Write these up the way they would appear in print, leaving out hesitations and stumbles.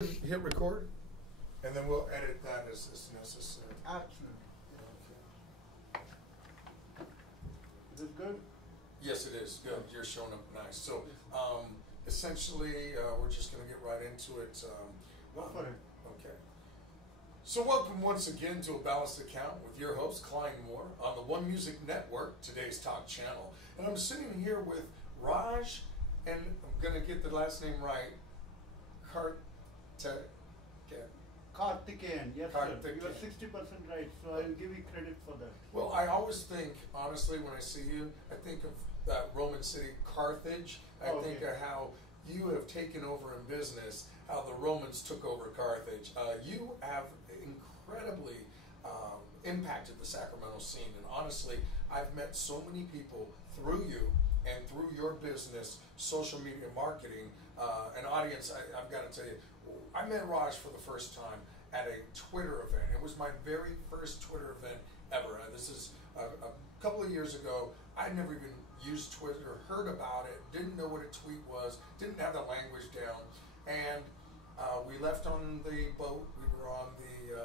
Hit record, and then we'll edit that as necessary. Absolutely. Okay. Is this good? Yes, it is. Good. You're showing up nice. So, essentially, we're just going to get right into it. Go for it. Okay. So, welcome once again to A Balanced Account with your host, Cline on the One Music Network, today's talk channel. And I'm sitting here with Raj, and I'm going to get the last name right, Karthikeyan, yes Karthikeyan. sir. You are 60% right, so I'll give you credit for that. Well, I always think, honestly, when I see you, I think of that Roman city, Carthage. I think of how you have taken over in business, how the Romans took over Carthage. You have incredibly impacted the Sacramento scene, and honestly, I've met so many people through you and through your business, social media marketing, an audience. I've got to tell you, I met Raj for the first time at a Twitter event. It was my very first Twitter event ever. This is a couple of years ago. I'd never even used Twitter, heard about it, didn't know what a tweet was, didn't have the language down. And we left on the boat. We were on the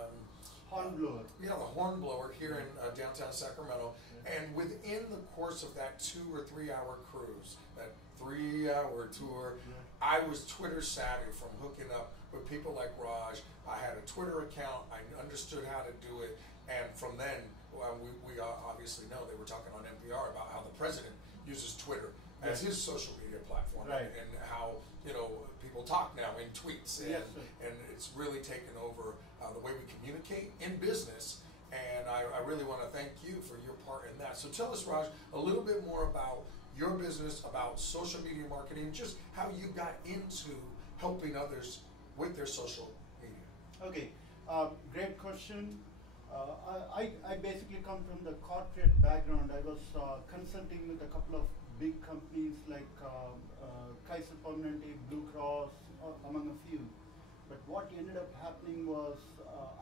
Hornblower. Yeah, the Hornblower here in downtown Sacramento. And within the course of that 2 or 3 hour cruise, that 3 hour tour, I was Twitter savvy from hooking up with people like Raj. I had a Twitter account. I understood how to do it. And from then, we obviously know they were talking on NPR about how the president uses Twitter as his social media platform, and how people talk now in tweets, and it's really taken over the way we communicate in business. And I really want to thank you for your part in that. So tell us, Raj, a little bit more about your business, about social media marketing, just how you got into helping others with their social media. Okay, great question. I basically come from the corporate background. I was consulting with a couple of big companies like Kaiser Permanente, Blue Cross, among a few. But what ended up happening was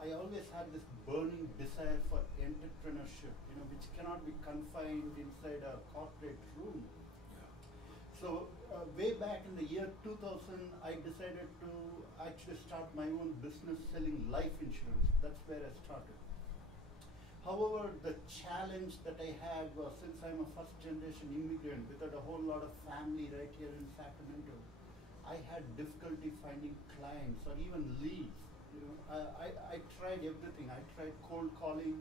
I always had this burning desire for entrepreneurship, which cannot be confined inside a corporate room. So way back in the year 2000, I decided to actually start my own business selling life insurance. That's where I started. However, the challenge that I have, since I'm a first generation immigrant without a whole lot of family right here in Sacramento, I had difficulty finding clients or even leads. I tried everything. I tried cold calling.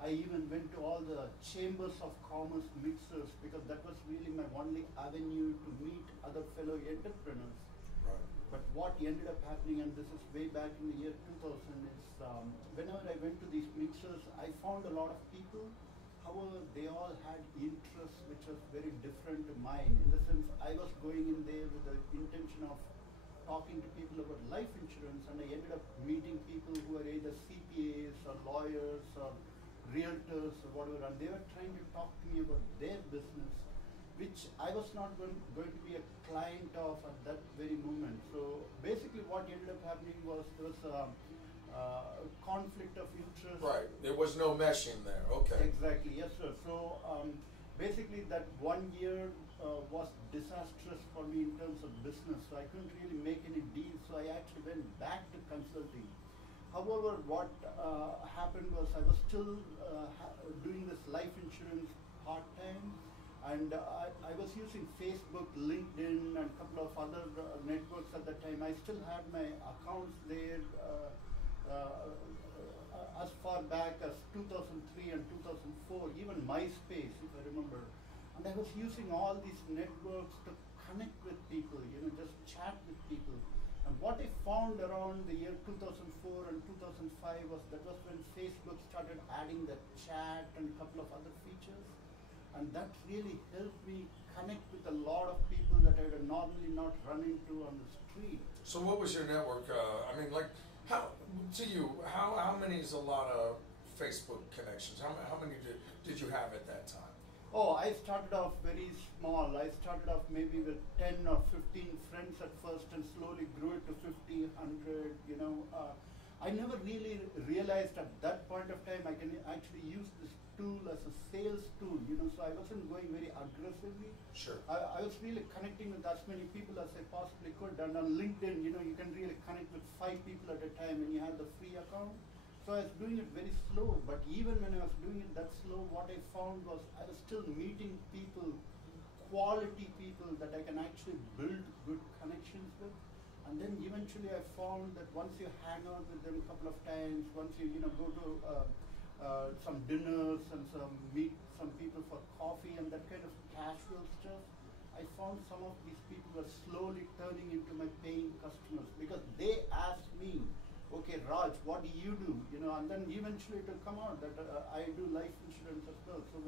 I even went to all the chambers of commerce mixers because that was really my only avenue to meet other fellow entrepreneurs. Right. But what ended up happening, and this is way back in the year 2000, is whenever I went to these mixers, I found a lot of people. However, they all had interests which was very different to mine. In the sense, I was going in there with the intention of talking to people about life insurance, and I ended up meeting people who are either CPAs or lawyers or realtors or whatever, and they were trying to talk to me about their business, which I was not going to be a client of at that very moment. So basically what ended up happening was there was a conflict of interest. Right, there was no meshing there, okay. Exactly, yes sir. So basically that 1 year was disastrous for me in terms of business. So I couldn't really make any deals, so I actually went back to consulting. However, what happened was I was still doing this life insurance part-time, and I was using Facebook, LinkedIn, and a couple of other networks at the time. I still had my accounts there as far back as 2003 and 2004, even MySpace, if I remember. And I was using all these networks to connect with people, just chat with people. And what I found around the year 2004 and 2005 was when Facebook started adding the chat and a couple of other features. And that really helped me connect with a lot of people that I would normally not run into on the street. So what was your network? How many is a lot of Facebook connections? How many did you have at that time? Oh, I started off very small. I started off maybe with 10 or 15 friends at first and slowly grew it to 50, 100, I never really realized at that point of time I can actually use this tool as a sales tool, you know, so I wasn't going very aggressively. Sure. I was really connecting with as many people as I possibly could. And on LinkedIn, you know, you can really connect with 5 people at a time when you have the free account. So I was doing it very slow, but even when I was doing it that slow, what I found was I was still meeting people, quality people that I can actually build good connections with. And then eventually I found that once you hang out with them a couple of times, once you, you know, go to some dinners and meet some people for coffee and that kind of casual stuff, I found some of these people were slowly turning into my paying customers because they asked me, okay, Raj, what do you do? You know, and then eventually it will come out that I do life insurance as well. So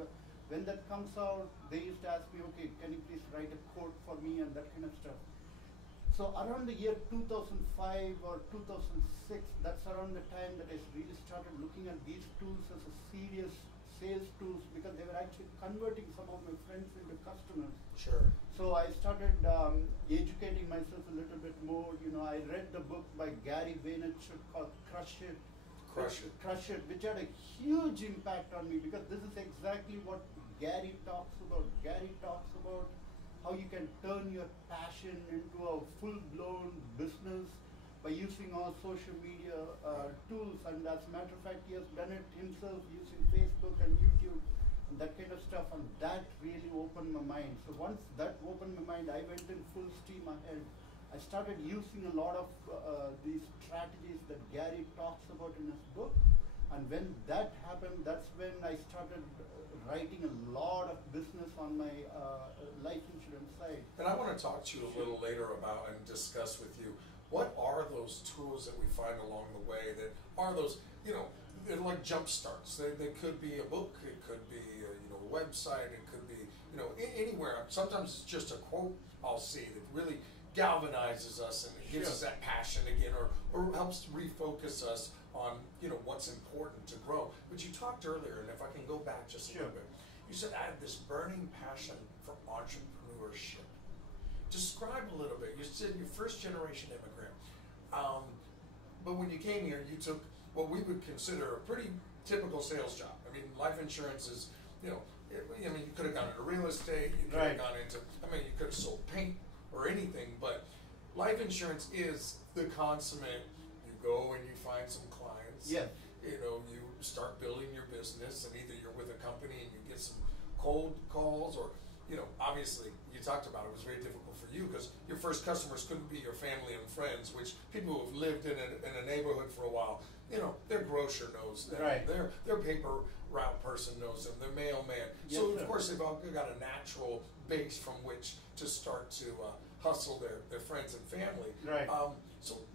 when that comes out, they used to ask me, okay, can you please write a quote for me and that kind of stuff. So around the year 2005 or 2006, that's around the time that I really started looking at these tools as a serious sales tools because they were actually converting some of my friends into customers. Sure. So I started educating myself a little bit more. You know, I read the book by Gary Vaynerchuk called Crush It, which had a huge impact on me because this is exactly what Gary talks about. Gary talks about how you can turn your passion into a full-blown business by using all social media tools. And as a matter of fact, he has done it himself using Facebook and YouTube and that kind of stuff. And that really opened my mind. So once that opened my mind, I went in full steam ahead. I started using a lot of these strategies that Gary talks about in his book. And when that happened, that's when I started writing a lot of business on my life insurance side. And I want to talk to you a little later about and discuss with you what are those tools that we find along the way that are those, you know, they're like Jumpstarts. They could be a book, it could be a, you know, a website, it could be, you know, anywhere. Sometimes it's just a quote I'll see that really galvanizes us and gives us that passion again, or helps refocus us on, you know, what's important to grow. But you talked earlier, and if I can go back just a little bit, you said I have this burning passion for entrepreneurship. Describe a little bit. You said you're first generation immigrant, but when you came here, you took what we would consider a pretty typical sales job. I mean, life insurance is, you know, I mean, you could have gone into real estate, you could have gone into, I mean, you could have sold paint or anything, but life insurance is the consummate. You go and you find some clients. Yeah. You know, you start building your business, and either you're with a company and you get some cold calls, or, you know, obviously you talked about it was very difficult for you because your first customers couldn't be your family and friends, which people who have lived in a neighborhood for a while, you know, their grocer knows them, their paper route person knows them, their mailman. Yes, so of course they've all got a natural base from which to start to hustle their friends and family. Right.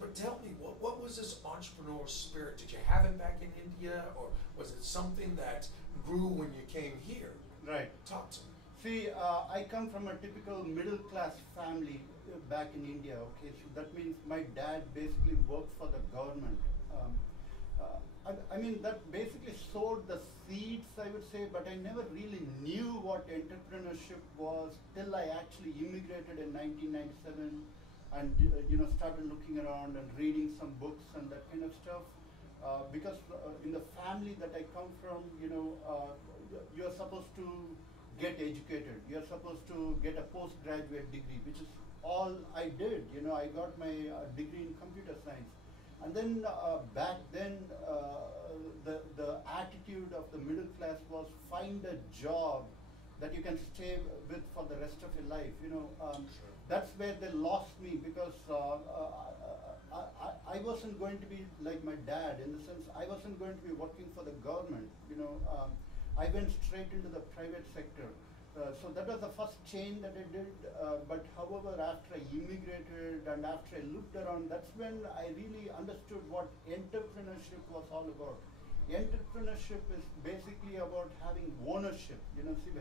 But tell me, what was this entrepreneurial spirit? Did you have it back in India, or was it something that grew when you came here? Right. Talk to me. See, I come from a typical middle-class family back in India, okay? So that means my dad basically worked for the government. I mean, that basically sowed the seeds, I would say, but I never really knew what entrepreneurship was till I actually immigrated in 1997 and, you know, started looking around and reading some books and that kind of stuff. Because in the family that I come from, you know, you're supposed to get educated. You're supposed to get a postgraduate degree, which is all I did. You know, I got my degree in computer science. And then back then, the attitude of the middle class was find a job that you can stay with for the rest of your life. You know, that's where they lost me because I wasn't going to be like my dad in the sense I wasn't going to be working for the government. You know, I went straight into the private sector. So that was the first change that I did, but however, after I immigrated and after I looked around, that's when I really understood what entrepreneurship was all about. Entrepreneurship is basically about having ownership. You know, see,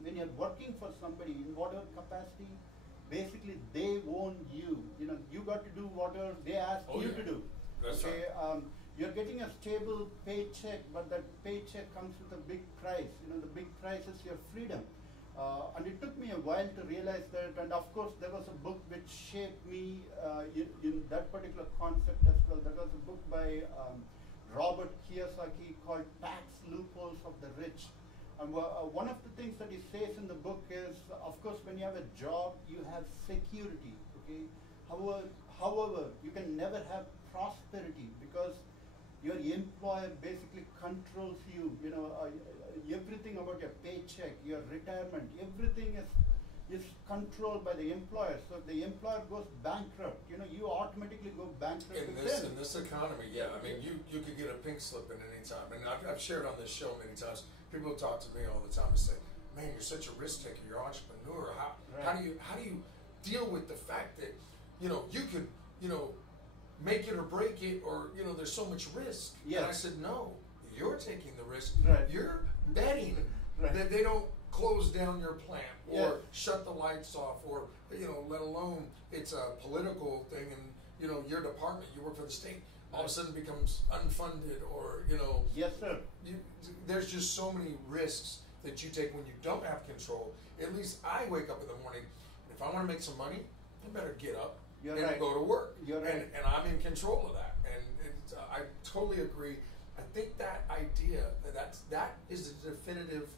when you're working for somebody in whatever capacity, basically they own you. You know, you got to do whatever they ask you to do. That's okay. Right. You're getting a stable paycheck, but that paycheck comes with a big price. You know, the big price is your freedom. And it took me a while to realize that, and of course there was a book which shaped me in that particular concept as well. That was a book by Robert Kiyosaki called Tax Loopholes of the Rich. And one of the things that he says in the book is, of course, when you have a job, you have security. Okay. However, you can never have prosperity because your employer basically controls you. You know, everything about your paycheck, your retirement, everything is controlled by the employer. So if the employer goes bankrupt, you know, you automatically go bankrupt. In this economy, yeah. I mean, you could get a pink slip in any time. And I've shared on this show many times. People talk to me all the time and say, "Man, you're such a risk taker. You're an entrepreneur. How do you deal with the fact that, you know, you could, you know, make it or break it, or, you know, there's so much risk?" Yes. And I said, "No, you're taking the risk. Right. You're betting Right. that they don't close down your plant or Yes. shut the lights off, or, you know, let alone it's a political thing and, you know, your department, you work for the state, all of a sudden becomes unfunded, or, you know." Yes, sir. There's just so many risks that you take when you don't have control. At least I wake up in the morning, and if I want to make some money, I better get up You're and right. go to work. You're right. And I'm in control of that. And I totally agree. I think that idea, that is a definitive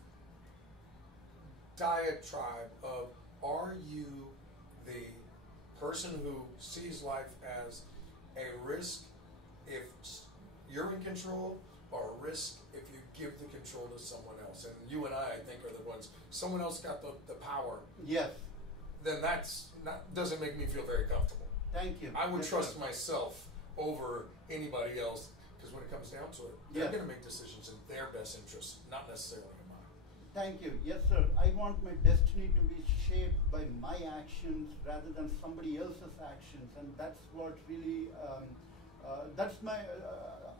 diatribe of, are you the person who sees life as a risk if you're in control, or a risk if you give the control to someone else? And you and I think, are the ones, someone else got the power, Yes. then doesn't make me feel very comfortable. Thank you. I would Yes, trust sir. myself over anybody else, because when it comes down to it, they're Yes. going to make decisions in their best interest, not necessarily in mine. Thank you. Yes, sir. I want my destiny to be shaped by my actions rather than somebody else's actions, and that's what really. That's my.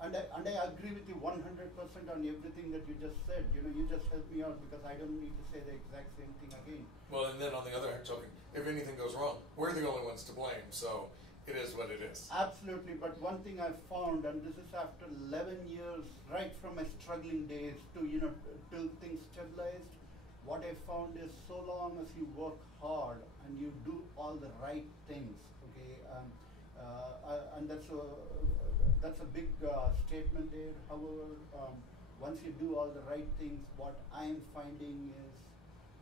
And I agree with you 100% on everything that you just said. You know, you just helped me out because I don't need to say the exact same thing again. Well, and then on the other hand, token, if anything goes wrong, we're the only ones to blame. So it is what it is. Absolutely, but one thing I've found, and this is after 11 years, right from my struggling days to, you know, till things stabilized, what I found is, so long as you work hard and you do all the right things, okay, and that's a big statement there. However, once you do all the right things, what I'm finding is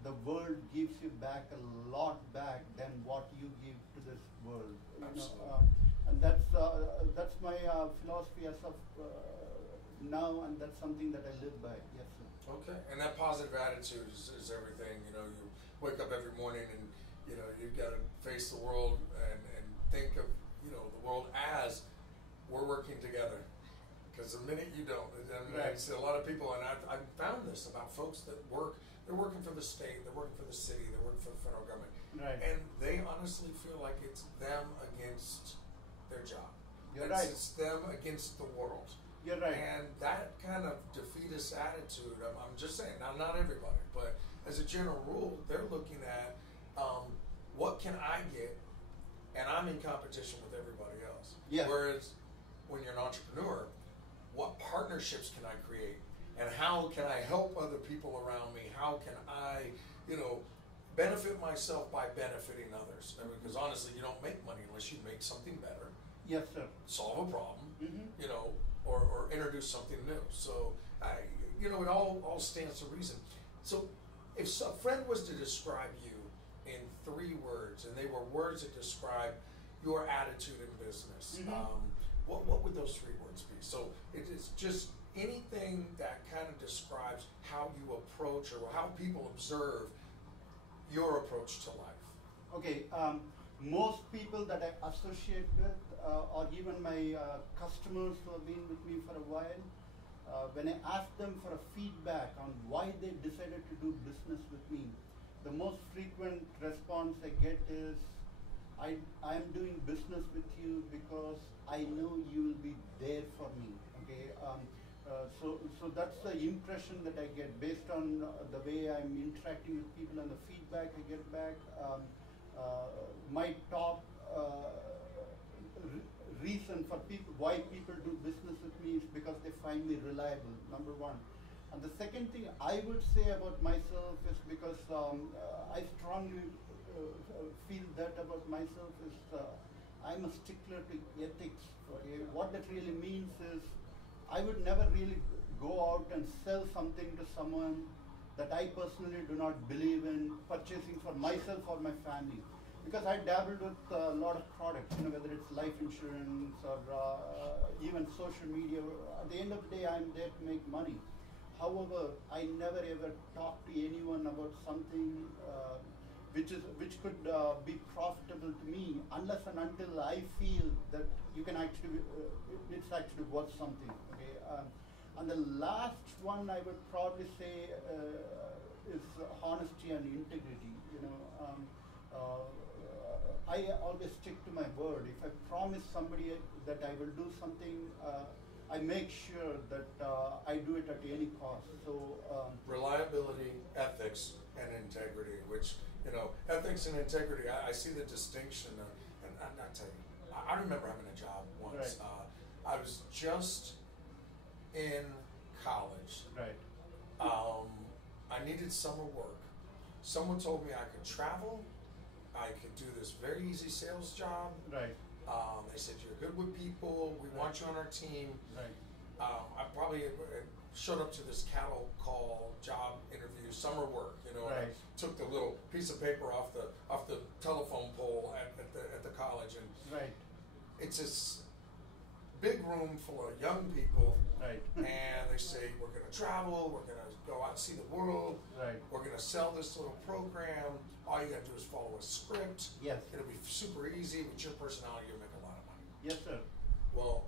the world gives you back a lot back than what you give to this world. You know, and that's my philosophy as of now, and that's something that I live by. Yes, sir. Okay, and that positive attitude is everything. You know, you wake up every morning and, you know, you've got to face the world and think of, you know, the world as we're working together. Because the minute you don't, and I see a lot of people, and I've found this about folks that they're working for the state, they're working for the city, they're working for the federal government, Right. and they honestly feel like it's them against their job. You're right. It's them against the world. You're right. And that kind of defeatist attitude, I'm just saying, now not everybody, but as a general rule, they're looking at what can I get, and I'm in competition with everybody else. Yeah. Whereas when you're an entrepreneur, what partnerships can I create, and how can I help other people around me? How can I, you know, benefit myself by benefiting others? I mean, because honestly, you don't make money unless you make something better, Yes, sir. solve a problem, Mm-hmm. you know, or introduce something new. So, you know, it all stands to reason. So, if a friend was to describe you in 3 words, and they were words that describe your attitude in business, Mm-hmm. What would those 3 words be? So, it's just anything that kind of describes how you approach, or how people observe your approach to life. Okay, most people that I associate with, or even my customers who have been with me for a while, when I ask them for a feedback on why they decided to do business with me, the most frequent response I get is, I'm doing business with you because I know you will be there for me. Okay, so that's the impression that I get based on the way I'm interacting with people and the feedback I get back. My top reason for why people do business with me is because they find me reliable, number 1. And the second thing I would say about myself is because I strongly feel that about myself is I'm a stickler to ethics. Okay? What that really means is I would never really go out and sell something to someone that I personally do not believe in purchasing for myself or my family. Because I dabbled with a lot of products, whether it's life insurance or even social media. At the end of the day, I'm there to make money. However, I never ever talk to anyone about something which could be profitable to me, unless and until I feel that you can actually, it's actually worth something. Okay, and the last one I would probably say is honesty and integrity. I always stick to my word. If I promise somebody that I will do something, I make sure that I do it at any cost. So reliability, ethics, and integrity. Which ethics and integrity. I see the distinction. And I tell you, I remember having a job once. Right. I was just in college. Right. I needed summer work. Someone told me I could travel. I could do this very easy sales job. Right. They said, you're good with people. We want you on our team. Right. I probably showed up to this cattle call job interview, summer work. Right. And I took the little piece of paper off the telephone pole at the college, and right. it's this big room full of young people. Right. And they say, we're going to travel. We're going to go out and see the world. Right. We're going to sell this little program. All you got to do is follow a script. Yes. It'll be super easy. With your personality, you'll make a lot of money. Yes, sir. Well,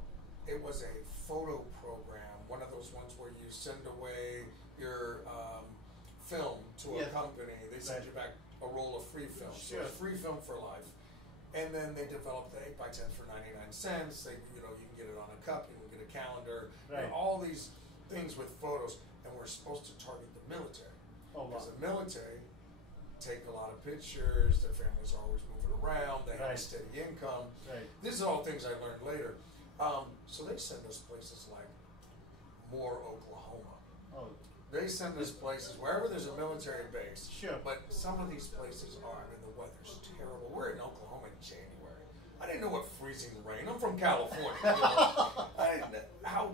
it was a photo program, one of those ones where you send away your film to a Yes. company. They send Right. you back a roll of free film. Sure. So it's free film for life. And then they developed the 8x10 for 99 cents. They, you can get it on a cup. You can get a calendar. Right. All these things with photos. And we're supposed to target the military. Oh, wow. Because the military take a lot of pictures. Their families are always moving around. They have a Right. steady income. Right. These are all things I learned later. So they send us places like Moore, Oklahoma. Oh. They send us places wherever there's a military base. Sure. But some of these places are, the weather's terrible. We're in Oklahoma in January. I didn't know what freezing rain. I'm from California. I didn't know how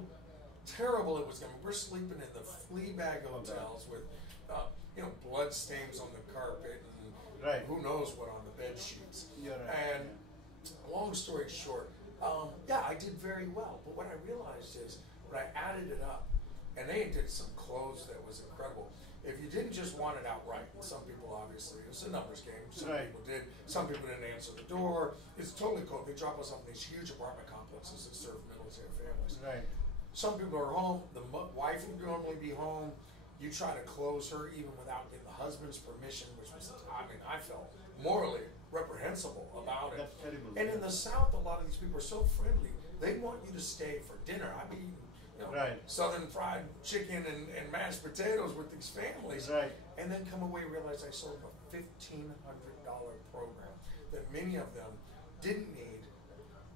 terrible it was going to be. We're sleeping in the flea bag hotels with, blood stains on the carpet and Right. who knows what on the bed sheets. You're right. And long story short, I did very well. But what I realized is when I added it up, and they did some clothes that was incredible. If you didn't just want it outright, and some people obviously, it's a numbers game. Some Right. people did. Some people didn't answer the door. It's totally cool. They drop us off in these huge apartment complexes that serve military families. Right. Some people are home. The wife would normally be home. You try to close her even without getting the husband's permission, which was, I felt morally reprehensible about it. That's terrible. And in the South, a lot of these people are so friendly. They want you to stay for dinner. I've been eating, Right. Southern fried chicken and mashed potatoes with these families. Right. And then come away and realize I sold them a $1,500 program that many of them didn't need,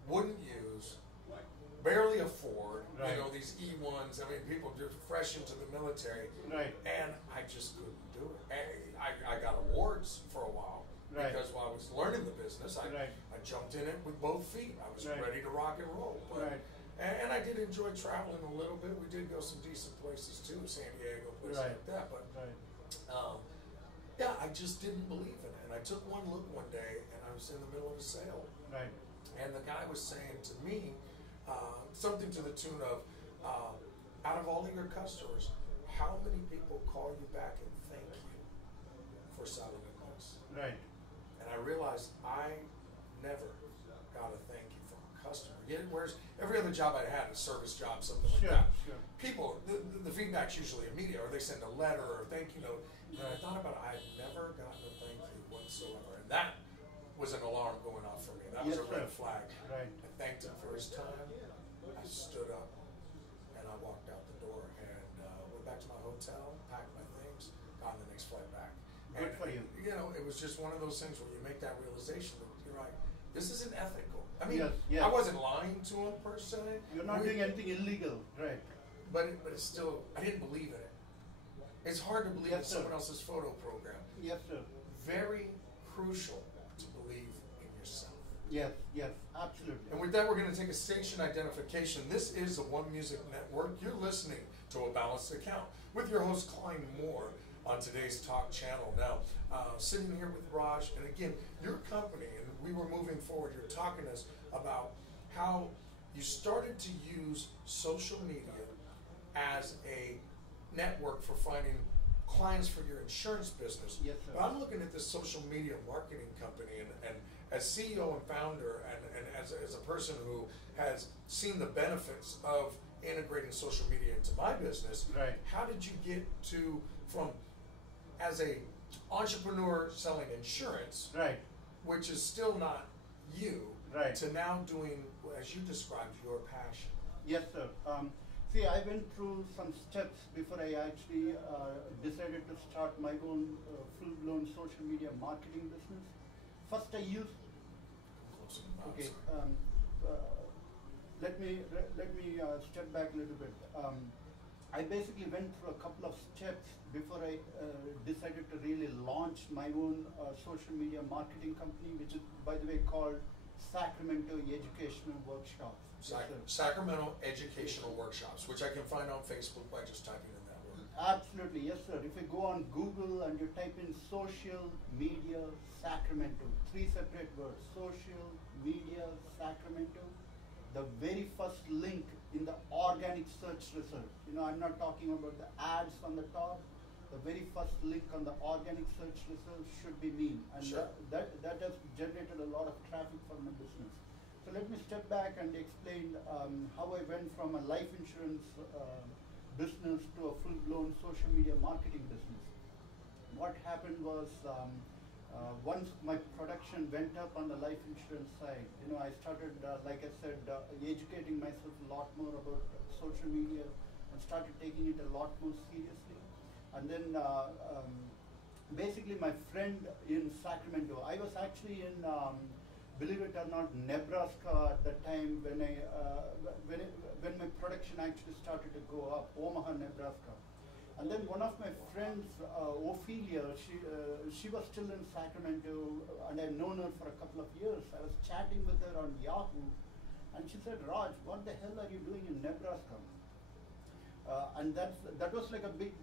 wouldn't use, barely afford. Right. These E1s. People just fresh into the military. Right. And I just couldn't do it. And I got awards for a while. Right. Because while I was learning the business, I jumped in it with both feet. I was Right. ready to rock and roll. But, Right. And I did enjoy traveling a little bit. We did go some decent places too, San Diego, places Right. like that. But Right. I just didn't believe in it. And I took one look one day, and I was in the middle of a sale, Right. and the guy was saying to me something to the tune of, out of all of your customers, how many people call you back and thank you for selling a this? Right. And I realized I never got a thank you from a customer. Whereas every other job I had, a service job, something like Sure. that, Sure. people, the feedback's usually immediate, or they send a letter or a thank you note. And I thought about it, I had never gotten a thank you whatsoever. And that was an alarm going off for me. That was Yes, a red sir. flag. Right. I thanked him for his time. I stood up and I walked out the door and went back to my hotel, packed my things, got on the next flight back. Good And, for you. It was just one of those things where you make that realization that you're right. This isn't ethical. Yes, yes. I wasn't lying to him per se. You're not doing anything illegal. Right. But it's still, I didn't believe in it. It's hard to believe in Yes, sir. someone else's photo program. Yes, sir. Very crucial to believe in yourself. Yes, yes, absolutely. And with that, we're going to take a station identification. This is the One Music Network. You're listening to A Balanced Account with your host, Cline Moore. on today's talk channel. Now, sitting here with Raj, and again, your company, and we were moving forward, you're talking to us about how you started to use social media as a network for finding clients for your insurance business. Yes, sir. But I'm looking at this social media marketing company, and as CEO and founder, and as a person who has seen the benefits of integrating social media into my business, Right. how did you get to, from as a entrepreneur selling insurance, Right. which is still not you, Right. to now doing, as you described, your passion? Yes, sir. See, I went through some steps before I actually decided to start my own full-blown social media marketing business. First, I used. Okay. Let me step back a little bit. I basically went through a couple of steps before I decided to really launch my own social media marketing company, which is, by the way, called Sacramento Educational Workshops. Sacramento Educational Workshops, which I can find on Facebook by just typing in that word. Absolutely, yes, sir. If you go on Google and you type in social media Sacramento, 3 separate words, social media Sacramento, the very first link in the organic search result, I'm not talking about the ads on the top, the very first link on the organic search result should be me. And sure. that has generated a lot of traffic for my business. So let me step back and explain how I went from a life insurance business to a full-blown social media marketing business. What happened was once my production went up on the life insurance side, I started, like I said, educating myself a lot more about social media and started taking it a lot more seriously. And then basically my friend in Sacramento, I was actually in, believe it or not, Nebraska at the time when when my production actually started to go up, Omaha, Nebraska. And then one of my friends, Ophelia, she was still in Sacramento, and I've known her for a couple of years. I was chatting with her on Yahoo, and she said, "Raj, what the hell are you doing in Nebraska?" And that was like a big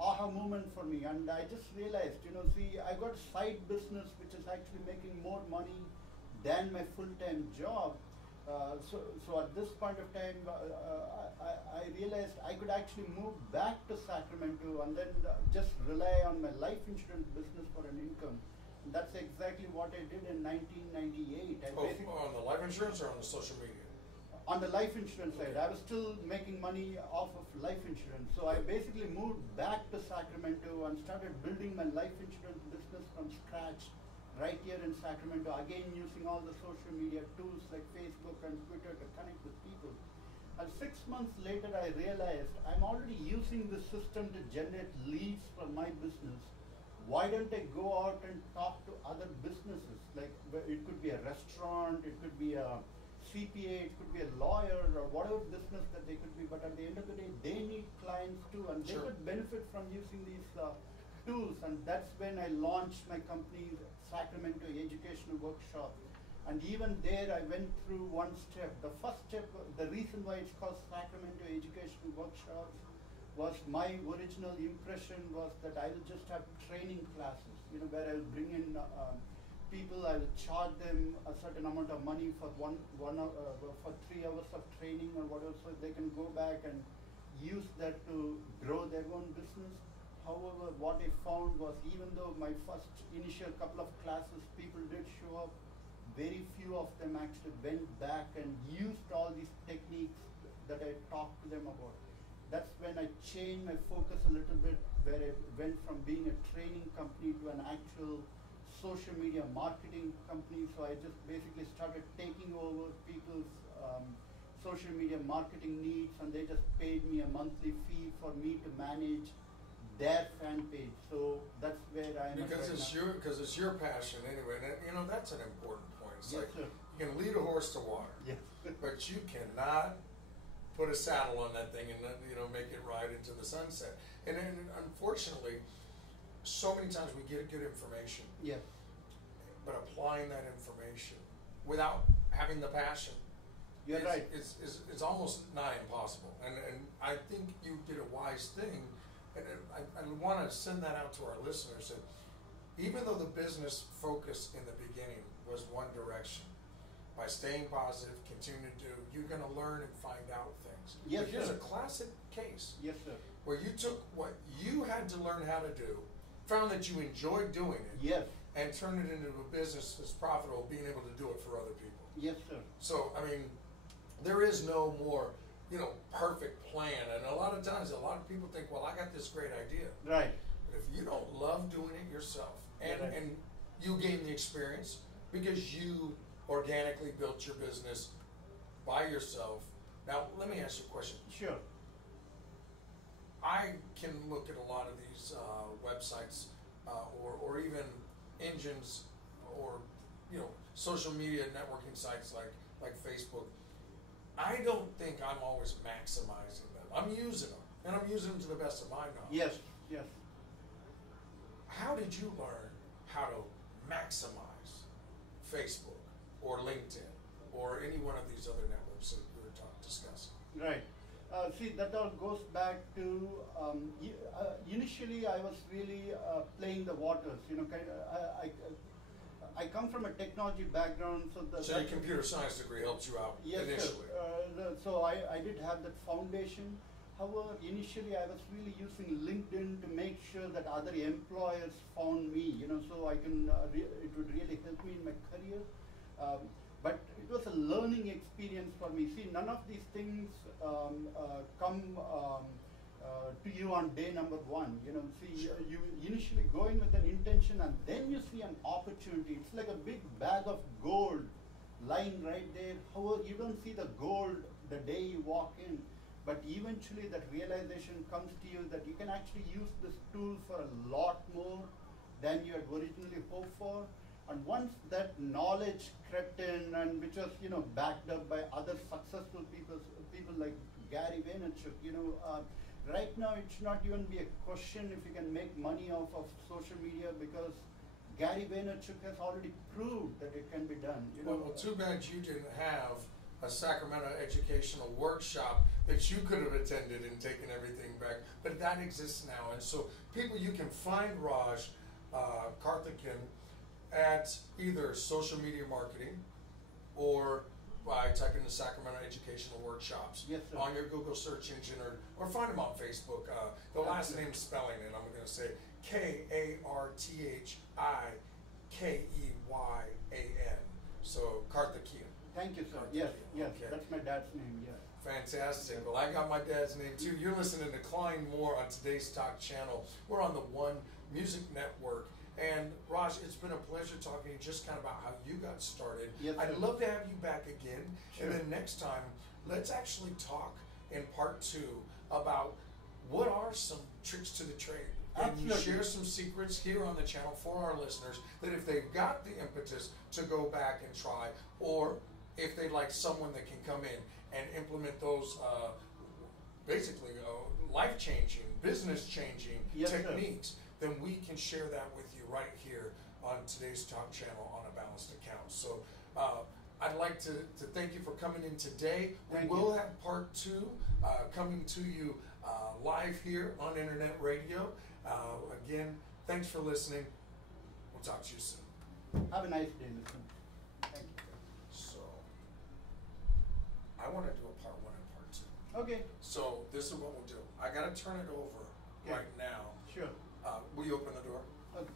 aha moment for me, and I just realized, see, I got a side business which is actually making more money than my full-time job. So at this point of time, I realized I could actually move back to Sacramento and then just rely on my life insurance business for an income. And that's exactly what I did in 1998. On the life insurance or on the social media? On the life insurance side, I was still making money off of life insurance. So I basically moved back to Sacramento and started building my life insurance business from scratch right here in Sacramento, again using all the social media tools like Facebook and Twitter to connect with people. And 6 months later, I realized I'm already using this system to generate leads for my business. Why don't I go out and talk to other businesses? Like, it could be a restaurant, it could be a CPA, it could be a lawyer, or whatever business that they could be, but at the end of the day, they need clients too, and they could benefit from using these tools. And that's when I launched my company, Sacramento Educational Workshop. And even there, I went through one step. The first step, the reason why it's called Sacramento Educational Workshops was my original impression was that I will just have training classes, where I will bring in people, I will charge them a certain amount of money for for 3 hours of training or whatever, so they can go back and use that to grow their own business. However, what I found was, even though my first initial couple of classes, people did show up, very few of them actually went back and used all these techniques that I talked to them about. That's when I changed my focus a little bit, where I went from being a training company to an actual social media marketing company. So I just basically started taking over people's social media marketing needs, and they just paid me a monthly fee for me to manage their fan page. So that's where I am. Because it's your passion anyway, and that's an important point. It's yes, like, sir. You can lead a horse to water, yes. but you cannot put a saddle on that thing and make it ride into the sunset. And unfortunately, so many times we get good information, Yes. but applying that information without having the passion, You're right. It's almost nigh impossible. And I think you did a wise thing and I want to send that out to our listeners, that even though the business focus in the beginning was one direction, by staying positive, continuing to do, you're going to learn and find out things. Yes, but here's sir. a classic case. Yes, sir. Where you took what you had to learn how to do, found that you enjoyed doing it, Yes. and turned it into a business that's profitable, being able to do it for other people. Yes, sir. So, I mean, there is no more, perfect plan. And a lot of times, a lot of people think, well, I got this great idea. Right. But if you don't love doing it yourself, and, Right. and you gain the experience because you organically built your business by yourself. Now, let me ask you a question. Sure. I can look at a lot of these websites or even engines or social media networking sites like Facebook. I don't think I'm always maximizing them. I'm using them, and I'm using them to the best of my knowledge. Yes. Yes. How did you learn how to maximize Facebook or LinkedIn or any one of these other networks that we were discussing? Right. See, that all goes back to initially I was really playing the waters. I come from a technology background, So your computer science degree helped you out yes, initially. sir. So I did have that foundation. However, initially I was really using LinkedIn to make sure that other employers found me. So I can it would really help me in my career. But it was a learning experience for me. See, none of these things come to you on day number one. See, Sure. you initially go in with an intention, and then you see an opportunity. It's like a big bag of gold lying right there. However, you don't see the gold the day you walk in, but eventually that realization comes to you that you can actually use this tool for a lot more than you had originally hoped for. And once that knowledge crept in, and which was backed up by other successful people like Gary Vaynerchuk, right now it should not even be a question if you can make money off of social media, because Gary Vaynerchuk has already proved that it can be done. Well, too bad you didn't have a Sacramento educational workshop that you could have attended and taken everything back, but that exists now. And so people, you can find Raj Karthikeyan at either social media marketing or by typing in Sacramento educational workshops Yes, sir. on your Google search engine, or find him on Facebook. The last name spelling it, I'm going to say Karthikeyan. So Karthikeyan. Thank you, sir. Karthikeyan. Yes, yes, Okay. that's my dad's name. Yeah. Fantastic. Well, I got my dad's name too. You're listening to Cline more on today's Talk channel. We're on the One Music Network. And Raj, it's been a pleasure talking to you just kind of about how you got started. Yes, I'd sir. love to have you back again. Sure. And then next time, let's actually talk in part 2 about what are some tricks to the trade. And you Absolutely. share some secrets here on the channel for our listeners, that if they've got the impetus to go back and try, or if they'd like someone that can come in and implement those basically life-changing, business-changing Yes, sir. techniques, then we can share that with you right here on today's Talk channel on A Balanced Account. So I'd like to thank you for coming in today. Thank we will you. have part 2 coming to you live here on Internet Radio. Again, thanks for listening. We'll talk to you soon. Have a nice day, listen. Thank you. So I want to do a part 1 and part 2. Okay, So this is what we'll do. I got to turn it over Okay. right now. sure. Will you open the door? Okay.